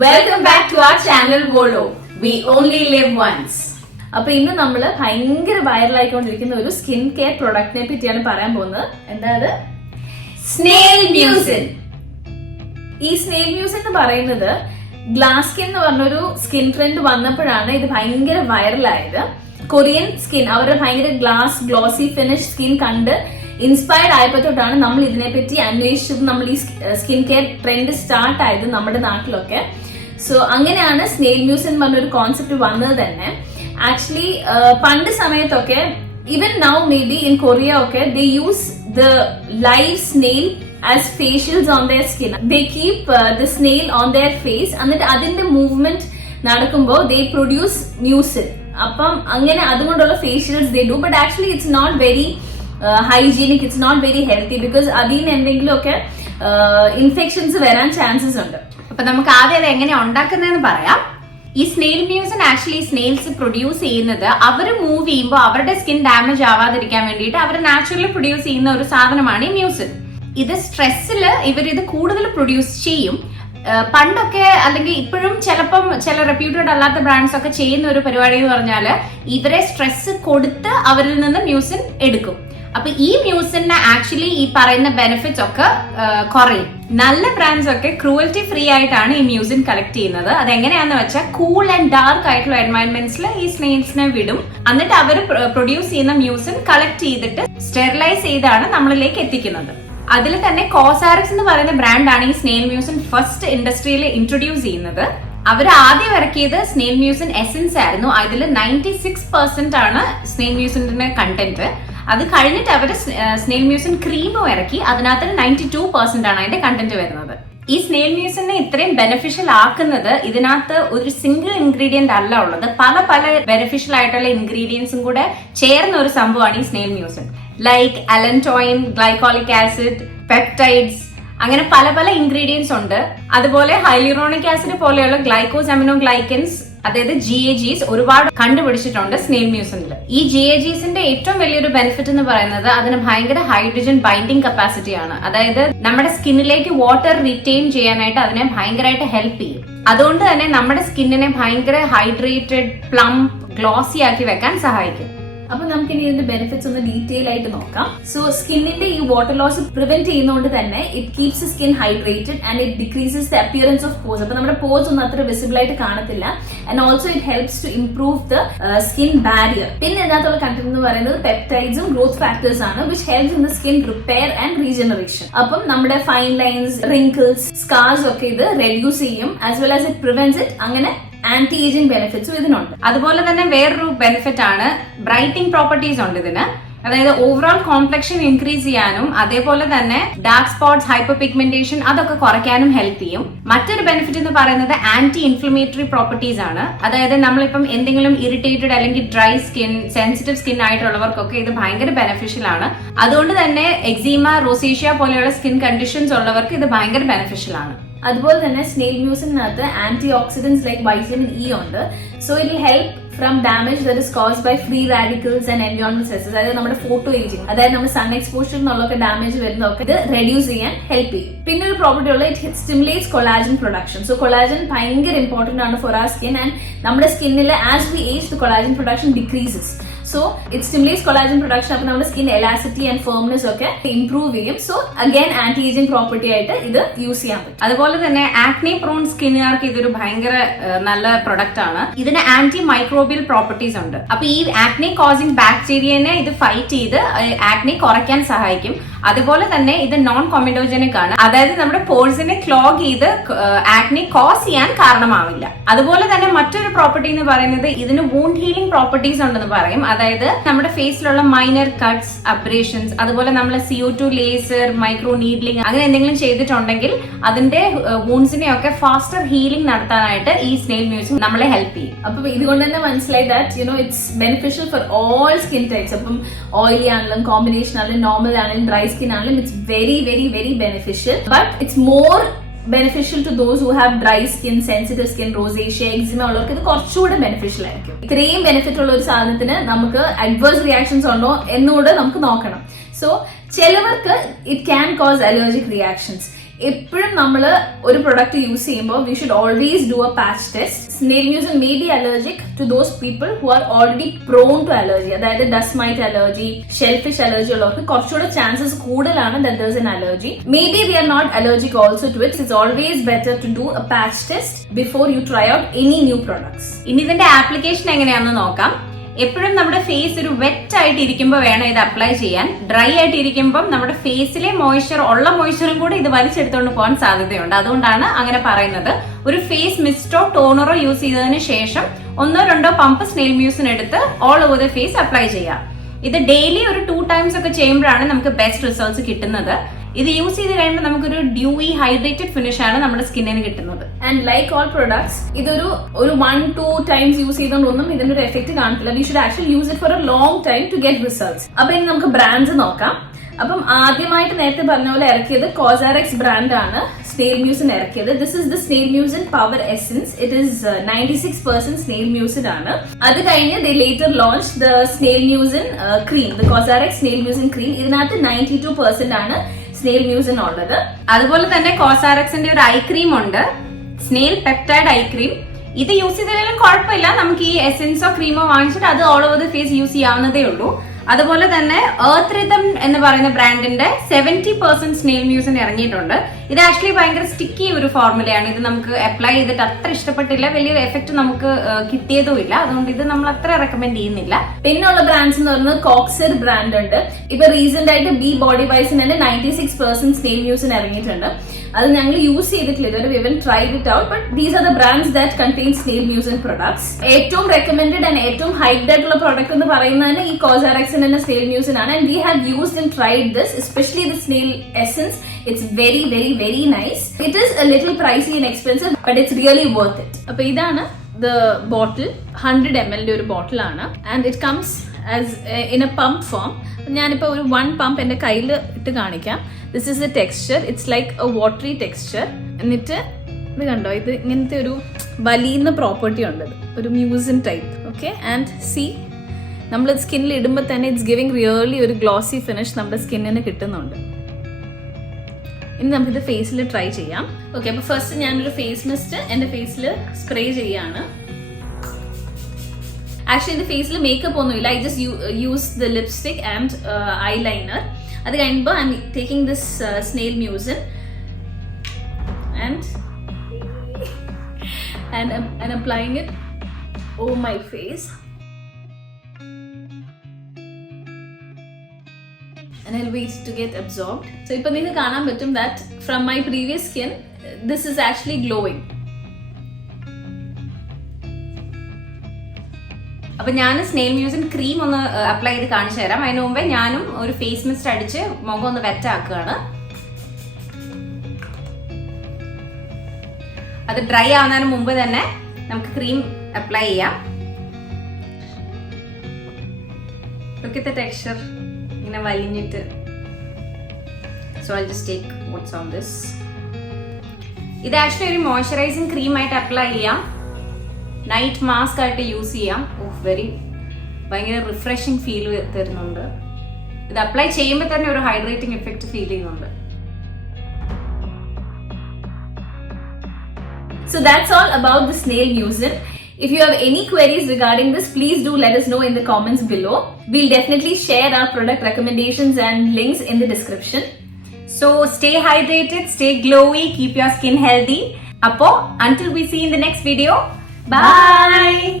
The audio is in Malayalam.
Welcome back to our channel Volo. We only live once. അപ്പൊ ഇന്ന് നമ്മള് ഭയങ്കര വൈറലായിക്കൊണ്ടിരിക്കുന്ന ഒരു സ്കിൻ കെയർ പ്രൊഡക്റ്റിനെ പറ്റിയാണ് പറയാൻ പോകുന്നത്. എന്താ അത്? Snail mucin. ഈ സ്നെയിൽ മ്യൂസിൻ എന്ന് പറയുന്നത് ഗ്ലാസ് സ്കിൻ എന്ന് പറഞ്ഞൊരു സ്കിൻ ട്രെൻഡ് വന്നപ്പോഴാണ് ഇത് ഭയങ്കര വൈറലായത്. കൊറിയൻ സ്കിൻ അവരുടെ ഭയങ്കര ഗ്ലോസി ഫിനിഷ് സ്കിൻ കണ്ട് ഇൻസ്പയർഡ് ആയപ്പോ തൊട്ടാണ് നമ്മൾ ഇതിനെപ്പറ്റി അന്വേഷിച്ചത്. നമ്മൾ ഈ സ്കിൻ കെയർ ട്രെൻഡ് സ്റ്റാർട്ട് ആയത് നമ്മുടെ നാട്ടിലൊക്കെ. സോ അങ്ങനെയാണ് സ്നെയിൽ മ്യൂസിൻ എന്ന് പറഞ്ഞൊരു കോൺസെപ്റ്റ് വന്നത് തന്നെ. ആക്ച്വലി പണ്ട് സമയത്തൊക്കെ even now may be in Korea ഒക്കെ they use the live snail as facials on their skin. They keep the snail on their face. എന്നിട്ട് അതിന്റെ മൂവ്മെന്റ് നടക്കുമ്പോൾ ദേ പ്രൊഡ്യൂസ് മ്യൂസിൻ. അപ്പം അങ്ങനെ അതുകൊണ്ടുള്ള facials they do. But actually it's not very hygienic, it's not very healthy. Because അതിൽ നിന്ന് എന്തെങ്കിലും ഒക്കെ ഇൻഫെക്ഷൻസ് വരാൻ ചാൻസസ് ഉണ്ട്. അപ്പൊ നമുക്ക് ആദ്യം അത് എങ്ങനെയാ ഉണ്ടാക്കുന്നതെന്ന് പറയാം. ഈ snail mucin actually snails produce ചെയ്യുന്നത് അവർ മൂവ് ചെയ്യുമ്പോൾ അവരുടെ സ്കിൻ ഡാമേജ് ആവാതിരിക്കാൻ വേണ്ടിയിട്ട് അവർ നാച്ചുറലി പ്രൊഡ്യൂസ് ചെയ്യുന്ന ഒരു സാധനമാണ് ഈ മ്യൂസിൻ. ഇത് സ്ട്രെസ്സിൽ ഇവരിത് കൂടുതൽ പ്രൊഡ്യൂസ് ചെയ്യും. പണ്ടൊക്കെ അല്ലെങ്കിൽ ഇപ്പോഴും ചിലപ്പം ചില റെപ്യൂട്ടഡ് അല്ലാത്ത ബ്രാൻഡ്സ് ഒക്കെ ചെയ്യുന്ന ഒരു പരിപാടി എന്ന് പറഞ്ഞാല് ഇവരെ സ്ട്രെസ് കൊടുത്ത് അവരിൽ നിന്ന് മ്യൂസിൻ എടുക്കും. അപ്പൊ ഈ മ്യൂസിന് ആക്ച്വലി ഈ പറയുന്ന ബെനിഫിറ്റ്സ് ഒക്കെ കുറയും. നല്ല ബ്രാൻഡ്സ് ഒക്കെ ക്രൂവൽറ്റി ഫ്രീ ആയിട്ടാണ് ഈ മ്യൂസിൻ കളക്ട് ചെയ്യുന്നത്. അതെങ്ങനെയാന്ന് വെച്ചാൽ കൂൾ ആൻഡ് ഡാർക്ക് ആയിട്ടുള്ള എൻവയൺമെന്റ്സിൽ ഈ സ്നെയിൽസിനെ വിടും. എന്നിട്ട് അവർ പ്രൊഡ്യൂസ് ചെയ്യുന്ന മ്യൂസിൻ കളക്ട് ചെയ്തിട്ട് സ്റ്റെറിലൈസ് ചെയ്താണ് നമ്മളിലേക്ക് എത്തിക്കുന്നത്. അതിൽ തന്നെ കോസാറിക്സ് എന്ന് പറയുന്ന ബ്രാൻഡാണ് ഈ സ്നെയിൽ മ്യൂസിൻ ഫസ്റ്റ് ഇൻഡസ്ട്രിയിൽ ഇൻട്രൊഡ്യൂസ് ചെയ്യുന്നത്. അവർ ആദ്യം ഇറക്കിയത് സ്നെയിൽ മ്യൂസിൻ എസൻസ് ആയിരുന്നു. അതിൽ 96% ആണ് സ്നെയിൽ മ്യൂസിന്റെ കണ്ടന്റ്. അത് കഴിഞ്ഞിട്ട് അവർ സ്നെയിൽ മ്യൂസിൻ ക്രീമും ഇറക്കി. അതിനകത്ത് 92% ആണ് അതിന്റെ കണ്ടന്റ് വരുന്നത്. ഈ സ്നെയിൽ മ്യൂസിനെ ഇത്രയും ബെനിഫിഷ്യൽ ആക്കുന്നത് ഇതിനകത്ത് ഒരു സിംഗിൾ ഇൻഗ്രീഡിയന്റ് അല്ല ഉള്ളത്. പല പല ബെനിഫിഷ്യൽ ആയിട്ടുള്ള ഇൻഗ്രീഡിയൻസും കൂടെ ചേർന്ന ഒരു സംഭവമാണ് ഈ snail mucin. Like allantoin, glycolic acid, peptides, അങ്ങനെ പല പല ഇൻഗ്രീഡിയൻസ് ഉണ്ട്. അതുപോലെ ഹൈലൂറോണിക് ആസിഡ് പോലെയുള്ള ഗ്ലൈക്കോസാമിനോഗ്ലൈക്കൻസ്, അതായത് GAGs ഒരുപാട് കണ്ടുപിടിച്ചിട്ടുണ്ട് സ്നെയിൽ മ്യൂസിനിൽ. ഈ GAGസിന്റെ ഏറ്റവും വലിയൊരു ബെനിഫിറ്റ് എന്ന് പറയുന്നത് അതിന് ഭയങ്കര ഹൈഡ്രജൻ ബൈൻഡിങ് കപ്പാസിറ്റി ആണ്. അതായത് നമ്മുടെ സ്കിന്നിലേക്ക് വാട്ടർ റിറ്റെയിൻ ചെയ്യാനായിട്ട് അതിനെ ഭയങ്കരമായിട്ട് ഹെൽപ്പ് ചെയ്യും. അതുകൊണ്ട് തന്നെ നമ്മുടെ സ്കിന്നിനെ ഭയങ്കര ഹൈഡ്രേറ്റഡ്, പ്ലംപ്, ഗ്ലോസി ആക്കി വെക്കാൻ സഹായിക്കും. അപ്പൊ നമുക്ക് ഇനി ഇതിന്റെ ബെനിഫിറ്റ്സ് ഒന്ന് ഡീറ്റെയിൽ ആയിട്ട് നോക്കാം. സോ സ്കിന്നിന്റെ ഈ വാട്ടർ ലോസ് പ്രിവെന്റ് ചെയ്യുന്നതുകൊണ്ട് തന്നെ it keeps skin hydrated and it decreases the appearance of pores. അപ്പൊ നമ്മുടെ പോസ് ഒന്നും അത്ര വിസിബിൾ ആയിട്ട് കാണത്തില്ല. And also it helps to improve the skin barrier. പിന്നെ ഇതിനകത്തുള്ള കണ്ടന്റ് എന്ന് പറയുന്നത് പെപ്റ്റൈഡ്സും ഗ്രോത്ത് ഫാക്ടേഴ്സ് ആണ്, which helps in the skin repair and regeneration. അപ്പം നമ്മുടെ ഫൈൻ ലൈൻസ്, റിങ്കിൾസ്, സ്കാർസ് ഒക്കെ ഇത് റെഡ്യൂസ് ചെയ്യും. As well as it prevents it. അങ്ങനെ ആന്റി ഏജിംഗ് ബെനിഫിറ്റ്സും ഇതിനുണ്ട്. അതുപോലെ തന്നെ വേറൊരു ബെനിഫിറ്റ് ആണ് ബ്രൈറ്റിംഗ് പ്രോപ്പർട്ടീസ് ഉണ്ട് ഇതിന്. അതായത് ഓവറോൾ കോംപ്ലക്ഷൻ ഇൻക്രീസ് ചെയ്യാനും അതേപോലെ തന്നെ ഡാർക്ക് സ്പോട്ട്സ്, ഹൈപ്പർ പിഗ്മെന്റേഷൻ അതൊക്കെ കുറയ്ക്കാനും ഹെൽപ്പ് ചെയ്യും. മറ്റൊരു ബെനിഫിറ്റ് എന്ന് പറയുന്നത് ആന്റി ഇൻഫ്ലമേറ്ററി പ്രോപ്പർട്ടീസ് ആണ്. അതായത് നമ്മളിപ്പം എന്തെങ്കിലും ഇറിറ്റേറ്റഡ് അല്ലെങ്കിൽ ഡ്രൈ സ്കിൻ, സെൻസിറ്റീവ് സ്കിൻ ആയിട്ടുള്ളവർക്കൊക്കെ ഇത് ഭയങ്കര ബെനിഫിഷ്യൽ ആണ്. അതുകൊണ്ട് തന്നെ എക്സീമ, റോസേഷ്യ പോലെയുള്ള സ്കിൻ കണ്ടീഷൻസ് ഉള്ളവർക്ക് ഇത് ഭയങ്കര ബെനിഫിഷ്യൽ ആണ്. അതുപോലെ തന്നെ സ്നെയിൽ മ്യൂസിനകത്ത് anti oxidants like vitamin E ഉണ്ട്. So it will help from damage that is caused by free radicals and എൻവയോൺമെന്റൽ സ്ട്രെസസ്. അതായത് നമ്മുടെ ഫോട്ടോ ഏജിംഗ്, അതായത് നമ്മുടെ സൺ എക്സ്പോഷർ എന്നുള്ളൊക്കെ ഡാമേജ് വരുന്നതൊക്കെ ഇത് റെഡ്യൂസ് ചെയ്യാൻ ഹെൽപ്പ് ചെയ്യും. പിന്നെ ഒരു പ്രോപ്പർട്ടി ഉള്ള it stimulates collagen production. So collagen ഭയങ്കര ഇമ്പോർട്ടന്റ് ആണ് ഫോർ ആർ സ്കിൻ. ആൻഡ് നമ്മുടെ സ്കിന്നിൽ as we age the collagen production decreases. So it stimulates collagen production. അപ്പൊ നമ്മുടെ സ്കിൻ എലാസിറ്റി ആൻഡ് ഫേംനെസ് ഒക്കെ ഇംപ്രൂവ് ചെയ്യും. So again anti ageing property ആയിട്ട് ഇത് യൂസ് ചെയ്യാൻ പറ്റും. അതുപോലെ തന്നെ ആക്നെ പ്രോൺ സ്കിന്നുകാർക്ക് ഇതൊരു ഭയങ്കര നല്ല പ്രൊഡക്റ്റ് ആണ്. ഇതിന് ആന്റി മൈക്രോബിയൽ പ്രോപ്പർട്ടീസ് ഉണ്ട്. അപ്പൊ ഈ ആക്നെ കോസിംഗ് ബാക്ടീരിയനെ ഇത് ഫൈറ്റ് ചെയ്ത് ആക്നെ കുറയ്ക്കാൻ സഹായിക്കും. അതുപോലെ തന്നെ ഇത് നോൺ കൊമിഡോജനിക് ആണ്. അതായത് നമ്മുടെ പോഴ്സിനെ ക്ലോഗ് ചെയ്ത് ആക്നെ കോസ് ചെയ്യാൻ കാരണമാവില്ല. അതുപോലെ തന്നെ മറ്റൊരു പ്രോപ്പർട്ടി എന്ന് പറയുന്നത് ഇതിന് വൂണ്ട് ഹീലിംഗ് പ്രോപ്പർട്ടീസ് ഉണ്ടെന്ന് പറയും. അതായത് നമ്മുടെ ഫേസിലുള്ള മൈനർ കട്ട്സ്, അബ്രേഷൻസ്, അതുപോലെ നമ്മൾ CO2 ലേസർ, മൈക്രോ നീഡ്ലിംഗ് അങ്ങനെ എന്തെങ്കിലും ചെയ്തിട്ടുണ്ടെങ്കിൽ അതിന്റെ വൂൺസിനെ ഒക്കെ ഫാസ്റ്റർ ഹീലിംഗ് നടത്താനായിട്ട് ഈ സ്നെയിൽ മ്യൂസിൻ നമ്മളെ ഹെൽപ്പ് ചെയ്യും. അപ്പൊ ഇതുകൊണ്ട് തന്നെ മനസ്സിലായി that it's beneficial for all skin types. അപ്പം ഓയിലി ആണെങ്കിലും, കോമ്പിനേഷൻ ആണെങ്കിലും, നോർമൽ ആണെങ്കിലും, ഡ്രൈ സ്കിൻ ആണെങ്കിലും it's very very very beneficial. But it's more beneficial to those who have dry skin, sensitive skin, rosacea, eczema ഉള്ളവർക്ക് ഇത് കുറച്ചുകൂടെ ബെനിഫിഷ്യൽ ആയിരിക്കും. ഇത്രയും ബെനിഫിറ്റ് ഉള്ള ഒരു സാധനത്തിന് നമുക്ക് അഡ്വേഴ്സ് റിയാക്ഷൻസ് ഉണ്ടോ എന്നുകൂടെ നമുക്ക് നോക്കണം. സോ ചിലവർക്ക് it can cause allergic reactions. എപ്പോഴും നമ്മൾ ഒരു പ്രൊഡക്റ്റ് യൂസ് ചെയ്യുമ്പോൾ we should always do a patch test. Snail mucin may be allergic to those people who are already prone to allergy. അതായത് dust mite allergy, shellfish allergy ഉള്ളവർക്ക് കുറച്ചുകൂടെ ചാൻസസ് കൂടുതലാണ് that there is an allergy. Maybe they are not allergic also to it. It's always better to do a patch test before you try out any new products. ഇനി ഇതിന്റെ ആപ്ലിക്കേഷൻ എങ്ങനെയാണെന്ന് നോക്കാം. എപ്പോഴും നമ്മുടെ ഫേസ് ഒരു വെറ്റ് ആയിട്ട് ഇരിക്കുമ്പോൾ വേണം ഇത് അപ്ലൈ ചെയ്യാൻ. ഡ്രൈ ആയിട്ട് ഇരിക്കുമ്പോൾ നമ്മുടെ ഫേസിലെ മോയ്സ്ചറും കൂടെ ഇത് വലിച്ചെടുത്തുകൊണ്ട് പോകാൻ സാധ്യതയുണ്ട്. അതുകൊണ്ടാണ് അങ്ങനെ പറയുന്നത്. ഒരു ഫേസ് മിസ്റ്റോ ടോണറോ യൂസ് ചെയ്തതിന് ശേഷം 1-2 പമ്പ് സ്നെയിൽ മ്യൂസിൻ എടുത്ത് all over the face apply ചെയ്യാം. ഇത് ഡെയിലി ഒരു 2 times ഒക്കെ ചെയ്യുമ്പോഴാണ് നമുക്ക് ബെസ്റ്റ് റിസൾട്ട്സ് കിട്ടുന്നത്. ഇത് യൂസ് ചെയ്ത് കഴിയുമ്പോൾ നമുക്കൊരു ഡ്യൂയി ഹൈഡ്രേറ്റഡ് ഫിനിഷ് ആണ് നമ്മുടെ സ്കിന്നിന് കിട്ടുന്നത്. ആൻഡ് ലൈക്ക് ഓൾ പ്രൊഡക്ട്സ് ഇതൊരു 1-2 times യൂസ് ചെയ്തുകൊണ്ടൊന്നും ഇതിന്റെ ഒരു എഫക്ട് കാണില്ല. We should actually use it for a long time to get results. അപ്പൊ ഇനി നമുക്ക് ബ്രാൻഡ്സ് നോക്കാം. അപ്പം ആദ്യമായിട്ട് നേരത്തെ പറഞ്ഞ പോലെ ഇറക്കിയത് കോസാറെക്സ് ബ്രാൻഡ് ആണ് സ്നെയിൽ മ്യൂസിൻ ഇറക്കിയത്. This is the snail mucin power essence. It is 96% snail mucin ആണ്. അത് കഴിഞ്ഞ് they later launch the snail mucin cream, the Cosrx snail mucin cream. ഇതിനകത്ത് 92% ആണ് സ്നെയിൽ മ്യൂസിൻ ഉള്ളത്. അതുപോലെ തന്നെ കോസാറെക്സിന്റെ ഒരു ഐ ക്രീം ഉണ്ട്, സ്നെയിൽ പെപ്റ്റൈഡ് ഐ ക്രീം. ഇത് യൂസ് ചെയ്താലും കുഴപ്പമില്ല. നമുക്ക് ഈ എസെൻസോ ക്രീമോ വാങ്ങിച്ചിട്ട് അത് all over the face use ചെയ്യാവുന്നതേ ഉള്ളൂ. അതുപോലെ തന്നെ എർത്ത് റിതം എന്ന് പറയുന്ന ബ്രാൻഡിന്റെ 70% സ്നെയിൽ മ്യൂസിൻ ഇറങ്ങിയിട്ടുണ്ട്. ഇത് ആക്ച്വലി ഭയങ്കര സ്റ്റിക്കി ഒരു ഫോർമുലയാണ്. ഇത് നമുക്ക് അപ്ലൈ ചെയ്തിട്ട് അത്ര ഇഷ്ടപ്പെട്ടില്ല, വലിയ എഫക്ട് നമുക്ക് കിട്ടിയതുമില്ല. അതുകൊണ്ട് ഇത് നമ്മൾ അത്ര റെക്കമെൻഡ് ചെയ്യുന്നില്ല. പിന്നെയുള്ള ബ്രാൻഡ്സ് എന്ന് പറയുന്നത് കോക്സിർ ബ്രാൻഡ് ഉണ്ട്. ഇപ്പൊ റീസെന്റ് ആയിട്ട് ബി ബോഡി വൈസിന് തന്നെ 96% സ്നെയിൽ മ്യൂസിൻ ഇറങ്ങിയിട്ടുണ്ട്. അത് ഞങ്ങൾ യൂസ് ചെയ്തിട്ടില്ല ഇതുവരെ. We haven't tried it out, but these are the brands that contain snail mucin products. ഏറ്റവും റെക്കമെൻഡഡ് ആൻഡ് ഏറ്റവും ഹൈപ്ഡ് ആയിട്ടുള്ള പ്രൊഡക്റ്റ് എന്ന് പറയുന്നത് ഈ കോസാറെക്സിന്റെ സ്നെയിൽ മ്യൂസിൻ ആണ്. And we have used and tried this, especially the snail essence. It's very very very nice. It is a little pricey and expensive, but it's really worth it. അപ്പൊ ഇതാണ് the bottle. 100 ml ഒരു ബോട്ടിൽ ആണ്. And it comes as in a pump form. ഞാനിപ്പോ ഒരു 1 പമ്പ് എന്റെ കയ്യിൽ ഇട്ട് കാണിക്കാം. This is the texture. It's like a watery texture. എന്നിട്ട് ഇത് കണ്ടോ, ഇത് ഇങ്ങനത്തെ ഒരു വലിയുന്ന പ്രോപ്പർട്ടി ഉണ്ട്, ഒരു mucin type. Okay, and C നമ്മൾ സ്കിന്നിൽ ഇടുമ്പോൾ തന്നെ ഇറ്റ്സ് ഗിവിംഗ് റിയർലി ഒരു ഗ്ലോസി ഫിനിഷ് നമ്മുടെ സ്കിന്നിന് കിട്ടുന്നുണ്ട്. ഇനി നമുക്കിത് ഫേസിൽ ട്രൈ ചെയ്യാം. ഓക്കെ, അപ്പൊ ഫസ്റ്റ് ഞാനൊരു ഫേസ് മിസ്റ്റ് എന്റെ ഫേസിൽ സ്പ്രേ ചെയ്യാണ്. ആക്ച്വലി ഇത് ഫേസിൽ മേക്കപ്പ് ഒന്നുമില്ല. I just use the lipstick and eyeliner. അത് കഴിയുമ്പോൾ I am taking this snail mucin and applying it over my face. And I'll wait to get absorbed. So ipo ninge കാണാൻ പറ്റും that from my previous skin this is actually glowing. അപ്പൊ ഞാൻ സ്നെയിൽ മ്യൂസിൻ ക്രീം ഒന്ന് അപ്ലൈ ചെയ്ത് കാണിച്ചു തരാം. അതിന് മുമ്പേ ഞാനും ഒരു ഫേസ് മിസ്റ്റ് അടിച്ച് മുഖം ഒന്ന് വെറ്റാക്കുകയാണ്. അത് ഡ്രൈ ആവുന്നതിന് മുമ്പ് തന്നെ നമുക്ക് ക്രീം അപ്ലൈ ചെയ്യാം. Look at the texture. ഇങ്ങനെ വലിഞ്ഞിട്ട്. So I'll just take what's on this. ഇത് ആക്ച്വലി ഒരു മോയ്സ്ചറൈസിങ് ക്രീം ആയിട്ട് അപ്ലൈ ചെയ്യാം, നൈറ്റ് മാസ്ക് ആയിട്ട് യൂസ് ചെയ്യാം. ഭയങ്കര റിഫ്രഷിംഗ് ഫീൽ തരുന്നുണ്ട്. ഇത് അപ്ലൈ ചെയ്യുമ്പോൾ തന്നെ ഒരു ഹൈഡ്രേറ്റിംഗ് എഫക്ട് ഫീൽ ചെയ്യുന്നുണ്ട്. So that's all about the snail mucin. If you have any queries regarding this, please do let us know in the comments below. We'll definitely share our product recommendations and links in the description. So stay hydrated, stay glowy, keep your skin healthy. Appo, until we see in the next video, bye!